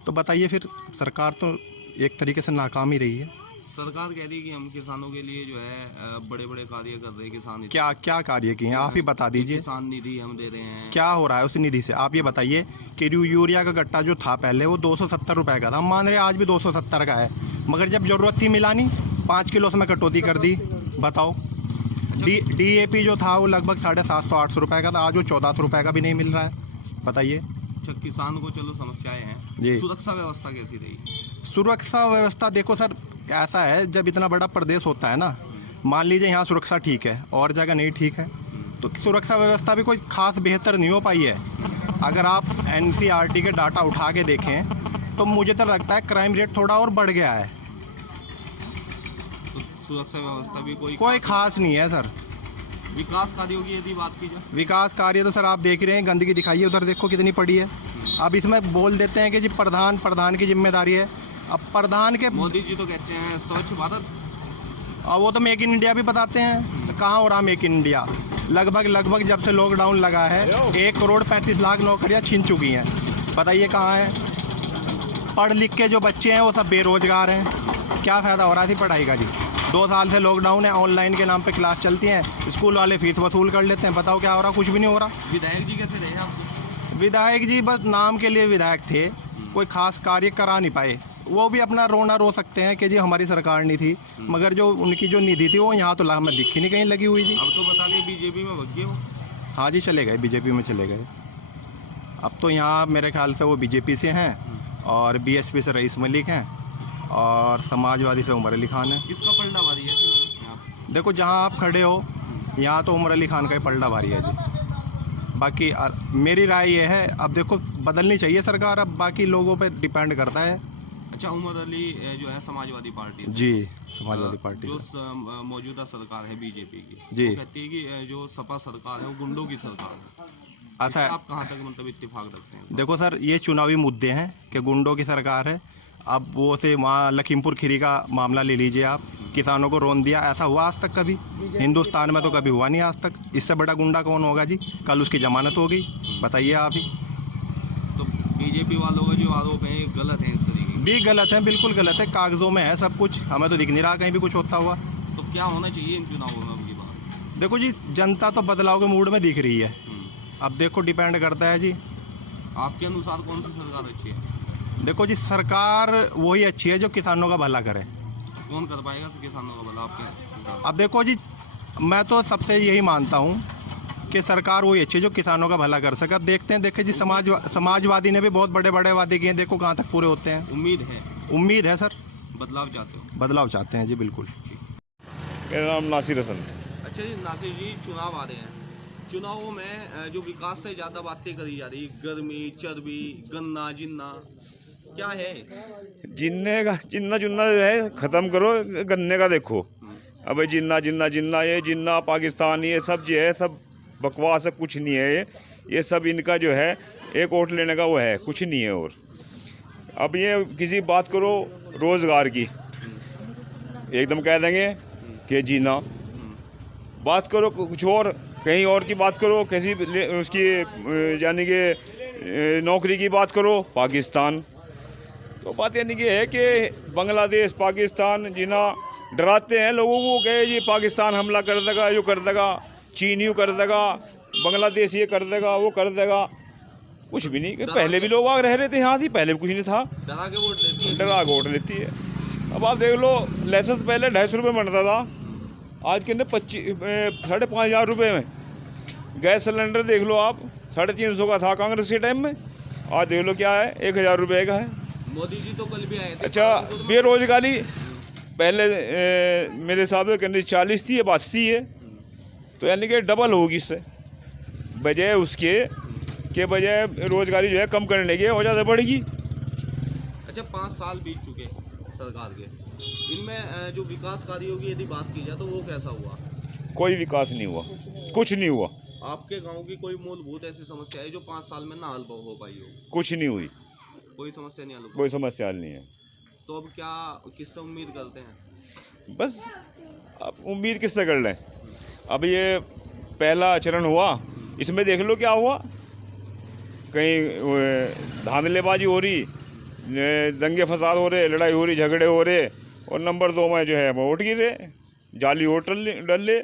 तो बताइए फिर सरकार तो एक तरीके से नाकाम ही रही है। सरकार कह रही है कि हम किसानों के लिए जो है बड़े बड़े कार्य कर रहे हैं। किसान क्या क्या कार्य किए हैं आप ही बता दीजिए। किसान निधि हम दे रहे हैं, क्या हो रहा है उस निधि से आप ये बताइए। कि यूरिया का गट्टा जो था पहले वो 270 रुपये का था, हम मान रहे आज भी 270 का है, मगर जब ज़रूरत थी मिला नहीं, 5 किलो से में कटौती कर दी। बताओ। DAP जो था वो लगभग 750-800 रुपये का था, आज वो 1400 रुपये का भी नहीं मिल रहा है। बताइए। अच्छा, किसान को चलो समस्याएं हैं जी। सुरक्षा व्यवस्था कैसी रही? सुरक्षा व्यवस्था देखो सर, ऐसा है जब इतना बड़ा प्रदेश होता है ना, मान लीजिए यहाँ सुरक्षा ठीक है और जगह नहीं ठीक है, तो सुरक्षा व्यवस्था भी कोई खास बेहतर नहीं हो पाई है। अगर आप NCERT के डाटा उठा के देखें तो मुझे तो लगता है क्राइम रेट थोड़ा और बढ़ गया है। तो सुरक्षा व्यवस्था भी कोई खास नहीं है सर। विकास कार्यों की यदि बात की जाए, विकास कार्य तो सर आप देख रहे हैं, गंदगी दिखाइए उधर देखो कितनी पड़ी है। अब इसमें बोल देते हैं कि जी प्रधान की जिम्मेदारी है। अब प्रधान के मोदी जी तो कहते हैं स्वच्छ भारत, और वो तो मेक इन इंडिया भी बताते हैं। तो कहाँ हो रहा मेक इन इंडिया? लगभग जब से लॉकडाउन लगा है 1,35,00,000 नौकरियाँ छीन चुकी हैं। बताइए कहाँ है? पढ़ लिख के जो बच्चे हैं वो सब बेरोजगार हैं। क्या फ़ायदा हो रहा थी पढ़ाई का जी? 2 साल से लॉकडाउन है, ऑनलाइन के नाम पे क्लास चलती हैं, स्कूल वाले फीस वसूल कर लेते हैं। बताओ क्या हो रहा? कुछ भी नहीं हो रहा। विधायक जी कैसे रहे आपको? विधायक जी बस नाम के लिए विधायक थे, कोई खास कार्य करा नहीं पाए। वो भी अपना रोना रो सकते हैं कि जी हमारी सरकार नहीं थी, मगर जो उनकी जो निधि थी वो यहाँ तो हमें दिख ही नहीं कहीं लगी हुई थी। अब तो बता दें बीजेपी में भग गए हो। हाँ जी, चले गए, बीजेपी में चले गए। अब तो यहाँ मेरे ख्याल से वो बीजेपी से हैं और BSP से रईस मलिक हैं और समाजवादी से उमर अली खान है। किसका पलड़ा भारी है यहाँ? देखो जहाँ आप खड़े हो यहाँ तो उमर अली खान का ही पलड़ा भारी है जी। बाकी मेरी राय ये है, अब देखो बदलनी चाहिए सरकार, अब बाकी लोगों पे डिपेंड करता है। अच्छा, उमर अली जो है समाजवादी पार्टी जी, समाजवादी पार्टी जो मौजूदा सरकार है बीजेपी की, जी, वो कहती है कि जो सपा सरकार है वो गुंडों की सरकार है। अच्छा, आप कहाँ तक मतलब इत्तेफाक रखते हैं? देखो सर, ये चुनावी मुद्दे हैं कि गुंडों की सरकार है। अब वो से वहाँ लखीमपुर खीरी का मामला ले लीजिए आप, किसानों को रोन दिया, ऐसा हुआ आज तक कभी? हिंदुस्तान में तो कभी हुआ नहीं आज तक। इससे बड़ा गुंडा कौन होगा जी? कल उसकी जमानत हो गई, बताइए आप ही। तो बीजेपी वालों का जो आरोप है गलत है, इस तरीके भी गलत है, बिल्कुल गलत है, कागजों में है सब कुछ, हमें तो दिख नहीं रहा कहीं भी कुछ होता हुआ। तो क्या होना चाहिए इन चुनावों में अब की बार? देखो जी, जनता तो बदलाव के मूड में दिख रही है। अब देखो डिपेंड करता है जी। आपके अनुसार कौन सी सरकार अच्छी है? देखो जी, सरकार वही अच्छी है जो किसानों का भला करे। कौन कर पाएगा किसानों का भला आपके अनुसार? अब देखो जी, मैं तो सबसे यही मानता हूँ कि सरकार वही अच्छी है जो किसानों का भला कर सके। अब देखते हैं, देखिए जी, समाजवादी ने भी बहुत बड़े बड़े वादे किए हैं, देखो कहाँ तक पूरे होते हैं। उम्मीद है सर। बदलाव चाहते हो? बदलाव चाहते हैं जी, बिल्कुल। मेरा नाम नासिर हसन। अच्छा जी, नासिर जी, चुनाव आ रहे हैं। चुनावों में जो विकास से ज़्यादा बातें करी जा रही, गर्मी, चर्बी, गन्ना जिन्ना, क्या है? जिन्ना जो है ख़त्म करो, गन्ने का देखो। अब जिन्ना ये जिन्ना पाकिस्तान, ये सब जो है सब बकवास है, कुछ नहीं है। ये सब इनका जो है एक वोट लेने का वो है, कुछ नहीं है। और अब ये किसी बात करो रोज़गार की, एकदम कह देंगे कि जीना, बात करो कुछ और, कहीं और की बात करो, किसी उसकी यानी कि नौकरी की बात करो, पाकिस्तान। तो बात यानी कि है कि बांग्लादेश, पाकिस्तान जीना डराते हैं लोगों को कि ये पाकिस्तान हमला कर देगा, यो कर देगा, चीन यूँ कर देगा, बांग्लादेश ये कर देगा, वो कर देगा। कुछ भी नहीं, कि पहले भी लोग रह रहे थे यहाँ थी, पहले भी कुछ नहीं था, डरा के वोट लेती है। डरा के वोट लेती है। अब आप देख लो, लाइसेंस पहले 250 रुपये बनता था, आज के 5,500 रुपये में। गैस सिलेंडर देख लो आप, 350 का था कांग्रेस के टाइम में, आज देख लो क्या है, 1,000 रुपये का है। मोदी जी तो कल भी आए थे। अच्छा, बेरोजगारी पहले मेरे हिसाब से कंडीशन 40 थी, अब 80 है, तो यानी कि डबल होगी इससे। बजाय उसके के बजाय रोजगारी जो है कम करने की और ज़्यादा बढ़ेगी। अच्छा, 5 साल बीत चुके सरकार के, इनमें जो विकास कार्यों की यदि बात की जाए तो वो कैसा हुआ? कोई विकास नहीं हुआ, कुछ नहीं हुआ। आपके गांव की कोई मूलभूत ऐसी समस्या है जो 5 साल में ना हल हो पाई हो? कुछ नहीं हुई, कोई समस्या नहीं हल हो पाई? कोई समस्या नहीं है। तो अब क्या, किससे उम्मीद करते हैं? बस अब उम्मीद किससे कर लें? अब ये पहला चरण हुआ, इसमें देख लो क्या हुआ, कहीं धांधलेबाजी हो रही, दंगे फसाद हो रहे, लड़ाई हो रही, झगड़े हो रहे, और नंबर 2 में जो है वो वोट गिर रहे, जाली वोट डल ले।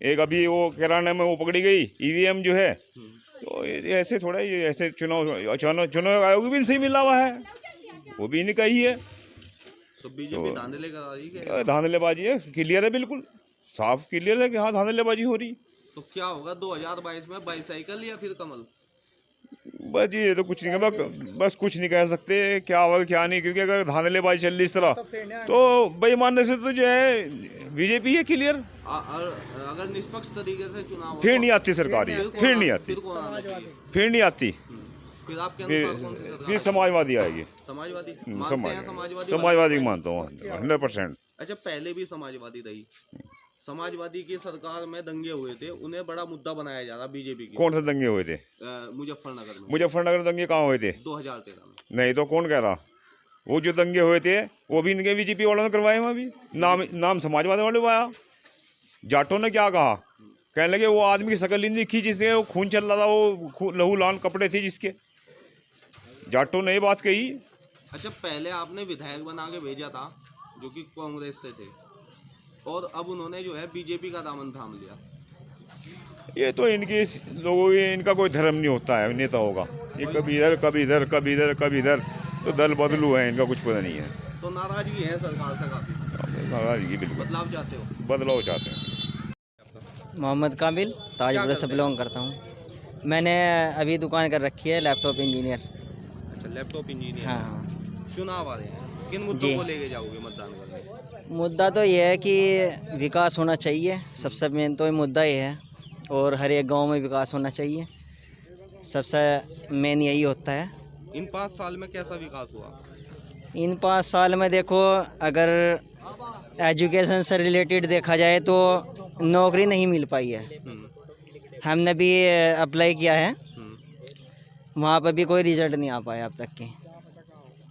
एक अभी वो किराना में वो पकड़ी गई EVM जो है, तो ऐसे थोड़ा ये ऐसे चुनाव आयोग भी इनसे मिला हुआ है, वो भी इन्हीं का ही है। तो बीजेपी धांधले करा रही है? धांधलेबाजी है, क्लियर है, बिल्कुल साफ क्लियर है कि हाँ धांधलेबाजी हो रही। तो क्या होगा 2022 में, बाईसाइकिल या फिर कमल? बस ये तो कुछ नहीं, बस कुछ नहीं कह सकते क्या होगा क्या नहीं, क्योंकि अगर धांधलेबाजी चल रही इस तरह तो बेईमानने से तो जो है बीजेपी है क्लियर। अगर निष्पक्ष तरीके से चुनाव फिर नहीं आती सरकार, ये फिर नहीं आती, फिर नहीं आती, फिर आपके अनुसार कौन सी सरकार? फिर समाजवादी आएगी। समाजवादी समाजवादी मानता हूँ 100%। अच्छा, पहले भी समाजवादी रही, समाजवादी की सरकार में दंगे हुए थे, उन्हें बड़ा मुद्दा बनाया जा रहा बीजेपी की। कौन से दंगे हुए थे? मुजफ्फरनगर में। मुजफ्फरनगर दंगे कहाँ हुए थे? 2013 में। नहीं तो कौन कह रहा? वो जो दंगे हुए थे वो भी इनके बीजेपी वालों ने करवाए हैं, अभी नाम समाजवादी वाले आया। जाटों ने क्या कहा, कहने लगे वो आदमी की शक्ल नहीं दिखी जिसके वो खून चल रहा था, वो लहू लाल कपड़े थे जिसके, जाटों ने ये बात कही। अच्छा, पहले आपने विधायक बना के भेजा था जो कि कांग्रेस से थे, और अब उन्होंने जो है बीजेपी का दामन थाम लिया। ये तो इनके लोगों के, इनका कोई धर्म नहीं होता है नेता होगा, ये कभी इधर कभी इधर कभी इधर कभी इधर, तो दल बदलू है, इनका कुछ पता नहीं है। तो नाराजगी है सरकार से काफी? नाराजगी बिल्कुल। बदलाव चाहते हो? बदलाव चाहते हैं। मोहम्मद काबिल, ताजपुर से बिलोंग करता हूँ। मैंने अभी दुकान कर रखी है, लैपटॉप इंजीनियर। अच्छा, लैपटॉप इंजीनियर। हाँ। चुनाव आ रहे हैं, किन मुद्दों को लेके जाओगे मतदान करने? मुद्दा तो ये है कि विकास होना चाहिए, सबसे मेन तो ये मुद्दा ये है, और हर एक गांव में विकास होना चाहिए, सबसे मेन यही होता है। इन 5 साल में कैसा विकास हुआ? इन 5 साल में देखो, अगर एजुकेशन से रिलेटेड देखा जाए तो नौकरी नहीं मिल पाई है। हमने भी अप्लाई किया है, वहाँ पर भी कोई रिजल्ट नहीं आ पाया अब तक की।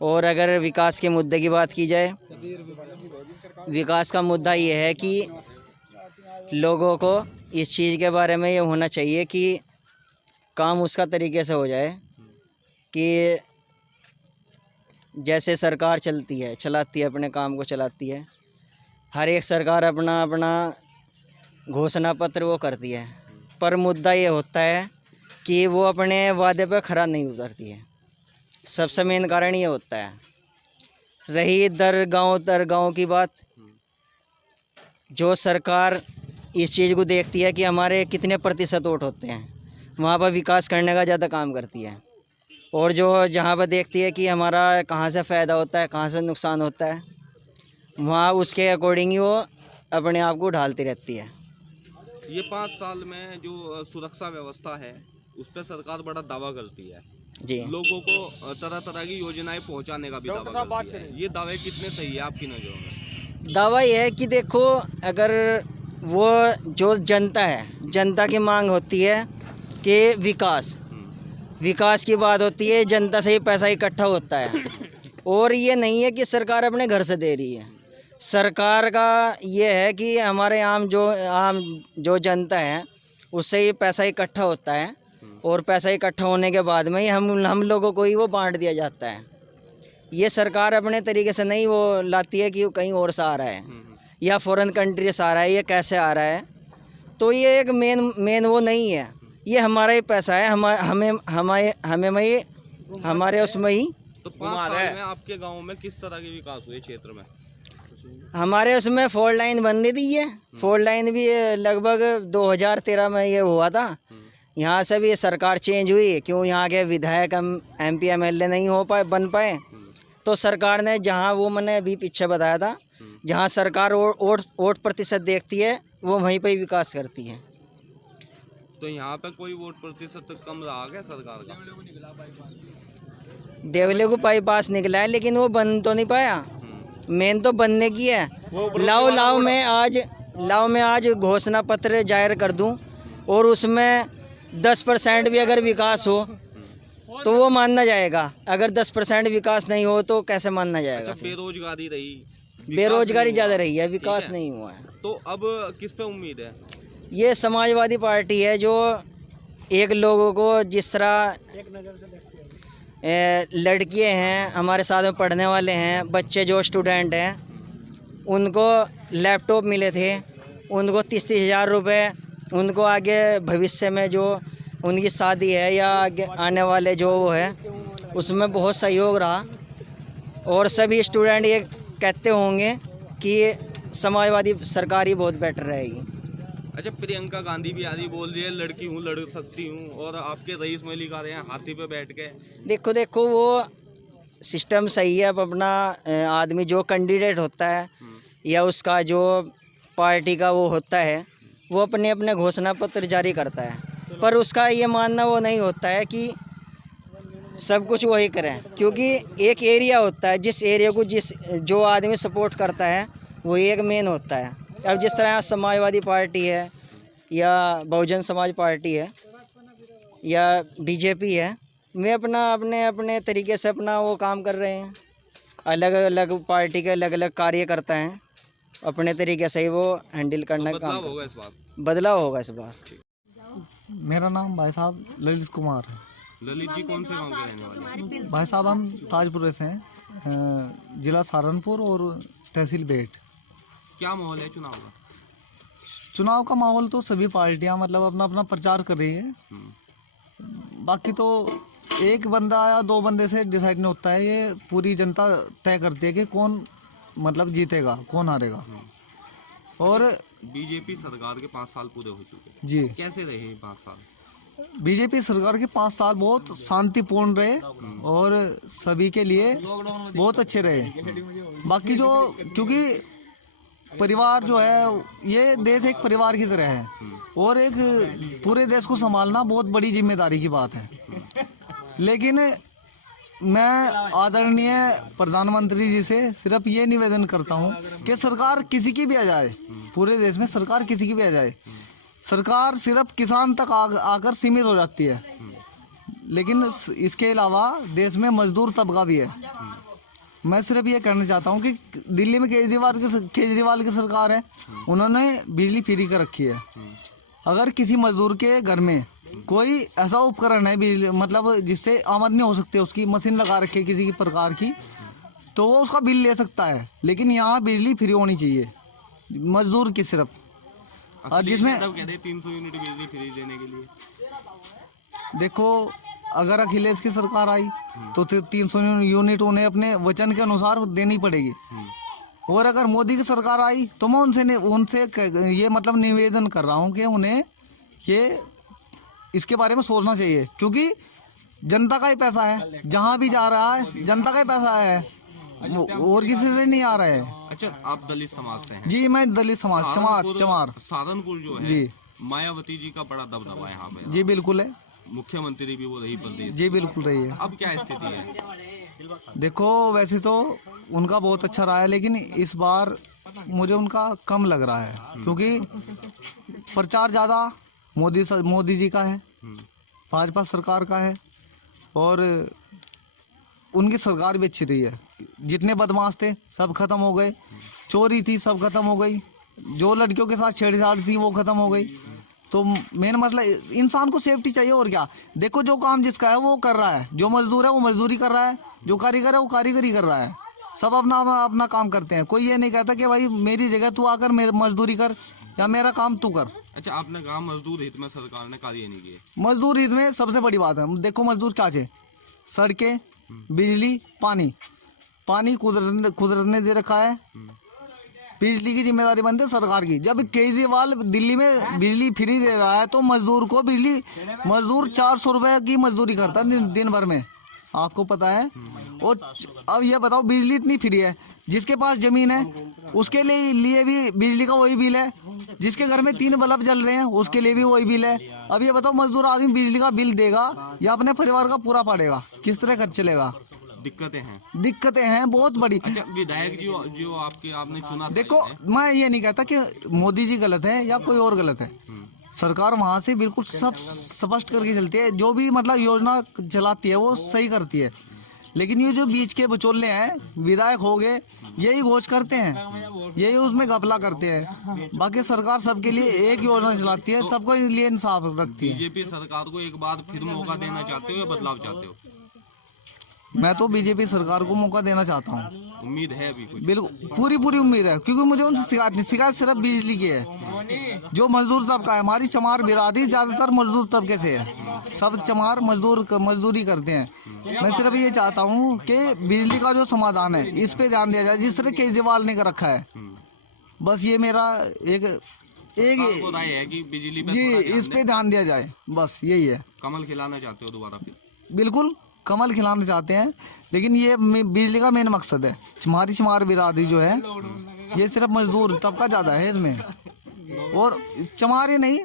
और अगर विकास के मुद्दे की बात की जाए, विकास का मुद्दा ये है कि लोगों को इस चीज़ के बारे में ये होना चाहिए कि काम उसका तरीके से हो जाए कि जैसे सरकार चलती है, चलाती है, अपने काम को चलाती है, हर एक सरकार अपना अपना घोषणा पत्र वो करती है, पर मुद्दा ये होता है कि वो अपने वादे पर खरा नहीं उतरती है। सबसे मेन कारण ये होता है। रही दर गांव की बात, जो सरकार इस चीज़ को देखती है कि हमारे कितने प्रतिशत वोट होते हैं, वहाँ पर विकास करने का ज़्यादा काम करती है, और जो जहाँ पर देखती है कि हमारा कहाँ से फ़ायदा होता है, कहाँ से नुकसान होता है, वहाँ उसके अकॉर्डिंग ही वो अपने आप को ढालती रहती है। ये 5 साल में जो सुरक्षा व्यवस्था है उस पर सरकार बड़ा दावा करती है जी, लोगों को तरह तरह की योजनाएं पहुंचाने का भी दावा करती है। ये दावे कितने सही है आपकी नज़रों में? दावा ये है कि देखो, अगर वो जो जनता है, जनता की मांग होती है कि विकास की बात होती है, जनता से ही पैसा इकट्ठा होता है, और ये नहीं है कि सरकार अपने घर से दे रही है। सरकार का ये है कि हमारे आम जो जनता है उससे ये पैसा इकट्ठा होता है और पैसा इकट्ठा होने के बाद में ही हम लोगों को ही वो बांट दिया जाता है। ये सरकार अपने तरीके से नहीं वो लाती है कि वो कहीं और से आ रहा है या फॉरेन कंट्री से आ रहा है, ये कैसे आ रहा है। तो ये एक मेन वो नहीं है, ये हमारा ही पैसा है, हमारे उसमें ही। तो 5 साल में आपके गांव में किस तरह के विकास हुए क्षेत्र में? हमारे उसमें 4 लाइन बन रही थी, ये 4 लाइन भी लगभग 2013 में ये हुआ था। यहाँ से भी सरकार चेंज हुई, क्यों यहाँ के विधायक MP MLA नहीं बन पाए, तो सरकार ने जहाँ वो मैंने अभी पीछे बताया था, जहाँ सरकार वोट प्रतिशत देखती है वो वहीं पर ही विकास करती है। तो यहाँ पे कोई वोट प्रतिशत कम रहा क्या सरकार का? देवले को बाईपास निकला है लेकिन वो बन तो नहीं पाया। मेन तो बनने की है। लाओ मैं आज घोषणा पत्र जाहिर कर दूं और उसमें 10% भी अगर विकास हो तो वो मानना जाएगा। अगर 10% विकास नहीं हो तो कैसे मानना जाएगा? अच्छा, बेरोजगारी रही, बेरोजगारी ज़्यादा रही है, विकास नहीं हुआ है। तो अब किस पे उम्मीद है? ये समाजवादी पार्टी है जो एक लोगों को जिस तरह लड़कियां हैं, हमारे साथ में पढ़ने वाले हैं, बच्चे जो स्टूडेंट हैं, उनको लैपटॉप मिले थे, उनको 30-30 हज़ार रुपये, उनको आगे भविष्य में जो उनकी शादी है या आगे आने वाले जो वो है उसमें बहुत सहयोग रहा। और सभी स्टूडेंट ये कहते होंगे कि समाजवादी सरकार ही बहुत बेटर रहेगी। अच्छा, प्रियंका गांधी भी आदि बोल रही है लड़की हूँ, लड़ सकती हूँ, और आपके रईस में लिखा रहे हैं हाथी पे बैठ के। देखो वो सिस्टम सही है। अब अपना आदमी जो कैंडिडेट होता है या उसका जो पार्टी का वो होता है, वो अपने अपने घोषणा पत्र जारी करता है, पर उसका ये मानना वो नहीं होता है कि सब कुछ वही करें, क्योंकि एक एरिया होता है, जिस एरिया को जो आदमी सपोर्ट करता है वो एक मेन होता है। अब जिस तरह समाजवादी पार्टी है या बहुजन समाज पार्टी है या BJP है, वे अपने तरीके से अपना वो काम कर रहे हैं। अलग अलग पार्टी के अलग अलग कार्य करता है, अपने तरीके से ही वो हैंडल करने का काम होगा इस बार। बदलाव होगा इस बार। मेरा नाम भाई साहब ललित कुमार है। ललित जी कौन से गांव के रहने वाले हैं? भाई साहब हम ताजपुर से हैं, जिला सहारनपुर और तहसील बेट। क्या माहौल है चुनाव का? चुनाव का माहौल तो सभी पार्टियां मतलब अपना अपना प्रचार कर रही है। बाकी तो एक बंदा या 2 बंदे से डिसाइड नहीं होता है, ये पूरी जनता तय करती है कि कौन मतलब जीतेगा, कौन हारेगा। और BJP सरकार के 5 साल पूरे हो चुके जी, कैसे रहे ये 5 साल? BJP सरकार के 5 साल बहुत शांतिपूर्ण रहे और सभी के लिए बहुत अच्छे रहे। बाकी जो क्योंकि परिवार जो है, ये देश एक परिवार की तरह है और एक पूरे देश को संभालना बहुत बड़ी जिम्मेदारी की बात है। लेकिन मैं आदरणीय प्रधानमंत्री जी से सिर्फ ये निवेदन करता हूँ कि सरकार किसी की भी आ जाए, पूरे देश में सरकार किसी की भी आ जाए, सरकार सिर्फ किसान तक आकर सीमित हो जाती है। लेकिन इसके अलावा देश में मजदूर तबका भी है। मैं सिर्फ ये कहना चाहता हूँ कि दिल्ली में केजरीवाल की सरकार है, उन्होंने बिजली फ्री कर रखी है। अगर किसी मजदूर के घर में कोई ऐसा उपकरण है बिजली मतलब जिससे आमदनी हो सकती है, उसकी मशीन लगा रखी है किसी की प्रकार की, तो वो उसका बिल ले सकता है। लेकिन यहाँ बिजली फ्री होनी चाहिए मजदूर की सिर्फ, और जिसमें 300 यूनिट बिजली फ्री देने के लिए। देखो, अगर अखिलेश की सरकार आई तो 300 यूनिट उन्हें अपने वचन के अनुसार देनी पड़ेगी। और अगर मोदी की सरकार आई तो मैं उनसे ये मतलब निवेदन कर रहा हूँ कि उन्हें ये इसके बारे में सोचना चाहिए, क्योंकि जनता का ही पैसा है, जहाँ भी जा रहा है जनता का ही पैसा है, और किसी से नहीं आ रहा है। अच्छा, आप दलित समाज से हैं? जी, मैं दलित समाज चमार सहारनपुर जो है जी, मायावती जी का बड़ा दबदबा यहाँ पे। जी बिल्कुल है, मुख्यमंत्री भी वो रही प्रदेश। जी बिल्कुल रही है। अब क्या स्थिति है? देखो, वैसे तो उनका बहुत अच्छा रहा है, लेकिन इस बार मुझे उनका कम लग रहा है, क्योंकि प्रचार ज़्यादा मोदी जी का है, भाजपा सरकार का है, और उनकी सरकार भी अच्छी रही है। जितने बदमाश थे सब खत्म हो गए, चोरी थी सब खत्म हो गई, जो लड़कियों के साथ छेड़छाड़ थी वो खत्म हो गई। तो मेन मसला इंसान को सेफ्टी चाहिए और क्या। देखो जो काम जिसका है वो कर रहा है, जो मजदूर है वो मजदूरी कर रहा है, जो कारीगर है वो कारीगरी कर रहा है। सब अपना अपना काम करते हैं। कोई ये नहीं कहता कि भाई मेरी जगह तू आकर मेरी मजदूरी कर या मेरा काम तू कर। अच्छा, आपने कहा मजदूर हित में सरकार ने कार्य नहीं किए। मजदूर हित में सबसे बड़ी बात है, देखो मजदूर क्या चाहिए, सड़कें, बिजली, पानी कुदरत ने दे रखा है। बिजली की जिम्मेदारी बनती है सरकार की। जब केजरीवाल दिल्ली में बिजली फ्री दे रहा है तो मजदूर 400 रुपए की मजदूरी करता है दिन भर में, आपको पता है। और अब ये बताओ, बिजली इतनी फ्री है, जिसके पास जमीन है उसके लिए भी बिजली का वही बिल है, जिसके घर में 3 बल्ब जल रहे हैं उसके लिए भी वही बिल है। अब ये बताओ मजदूर आदमी बिजली का बिल देगा या अपने परिवार का पूरा पड़ेगा, किस तरह खर्च चलेगा। दिक्कतें हैं बहुत बड़ी। अच्छा, विधायक जो आपने चुना, देखो मैं ये नहीं कहता कि मोदी जी गलत है या कोई और गलत है। सरकार वहाँ से बिल्कुल सब स्पष्ट करके चलती है, जो भी मतलब योजना चलाती है वो सही करती है। लेकिन ये जो बीच के बचोले हैं, विधायक हो गए, यही घोष करते हैं, यही उसमें घपला करते हैं। बाकी सरकार सबके लिए एक योजना चलाती है, सबको लिए इंसाफ रखती है। बीजेपी सरकार को एक बार फिर मौका देना चाहते हो या बदलाव चाहते हो? मैं तो बीजेपी सरकार को मौका देना चाहता हूँ। उम्मीद है अभी कुछ? बिल्कुल पूरी उम्मीद है, क्योंकि मुझे उनसे शिकायत सिर्फ बिजली की है। जो मजदूर तबका है, हमारी चमार बिरादरी ज्यादातर मजदूर तबके से है, सब चमार मजदूरी करते हैं। मैं सिर्फ ये चाहता हूँ कि बिजली का जो समाधान है इस पे ध्यान दिया जाए, जिस तरह केजरीवाल ने कर रखा है। बस ये मेरा एक राय है कि बिजली पे जी थोड़ा ध्यान इस पे ध्यान दिया जाए, बस यही है। कमल खिलाना चाहते हो दोबारा फिर? बिल्कुल कमल खिलाना चाहते हैं, लेकिन ये बिजली का मेन मकसद है। हमारी चमार बिरादरी जो है ये सिर्फ मजदूर तबका ज़्यादा है इसमें, और चमार ही नहीं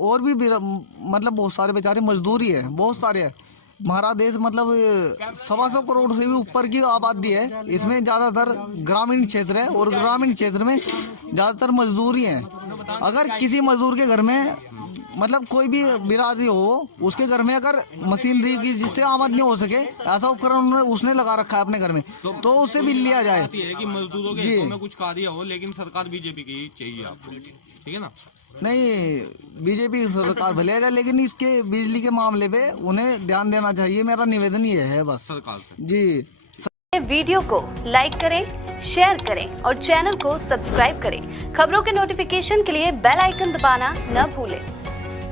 और भी मतलब बहुत सारे बेचारे मजदूर ही है, बहुत सारे हैं। हमारा देश मतलब 125 करोड़ से भी ऊपर की आबादी है, इसमें ज़्यादातर ग्रामीण क्षेत्र है और ग्रामीण क्षेत्र में ज़्यादातर मजदूर ही हैं। अगर किसी मजदूर के घर में मतलब कोई भी बिरादरी हो, उसके घर में अगर मशीनरी की जिससे आमदनी हो सके ऐसा उपकरण उसने लगा रखा है अपने घर में, तो उससे बिल लिया जाए। है कि मजदूरों के हितों में कुछ कार्य हो, लेकिन सरकार बीजेपी की चाहिए आपको, ठीक है ना? नहीं, बीजेपी सरकार भले आ जाए, लेकिन इसके बिजली के मामले पे उन्हें ध्यान देना चाहिए। मेरा निवेदन ये है बस सरकार से। जी। वीडियो को लाइक करें, शेयर करें और चैनल को सब्सक्राइब करें। खबरों के नोटिफिकेशन के लिए बेल आइकन दबाना न भूलें।